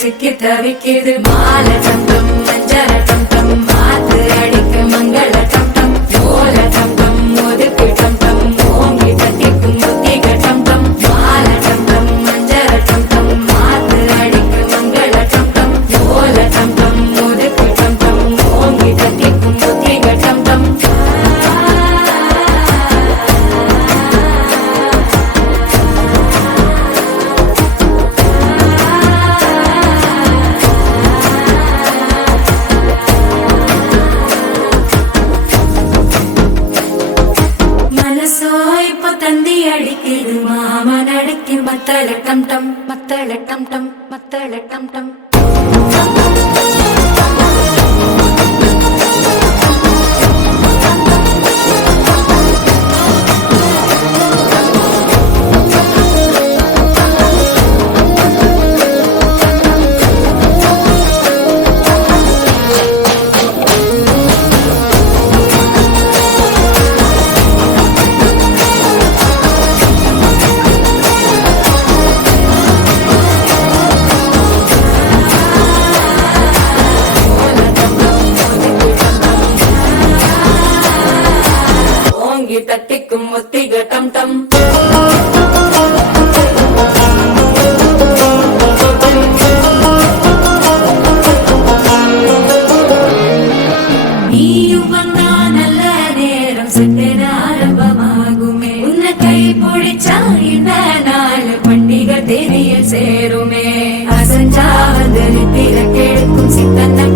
சிக்கி தவிக்கிது மால டம் டம் மஞ்சள டம் டம் மாத்து அடிக்க மங்கள டம் டம் ஓல டம் டம் ஒதுக்கு டம் டம் ஓங்கி தட்டிக்கும் முத்திக டம் டம் மால டம் டம் மஞ்சள டம் டம் மாத்து அடிக்க மங்கள டம் டம் ஓல டம் டம் ஒதுக்கு டம் டம் ஓங்கி தட்டிக்கும் முத்திக டம் டம் தந்தி அடிக்குது மாமா நடக்கி மத்தள டம் டம் மத்தள டம் டம் மத்தள டம் டம் தட்டிக்கும் ஒத்திக டம் டம் நீயும் வந்தா நல்ல நேரம் சட்டென ஆரம்பமாகுமே உன்னை கை பிடிச்சா இந்த நாள் பண்டிகை தெரிய சேருமே அசஞ்சா வந்து நித்திர கெடுக்கும் சித்தன்ன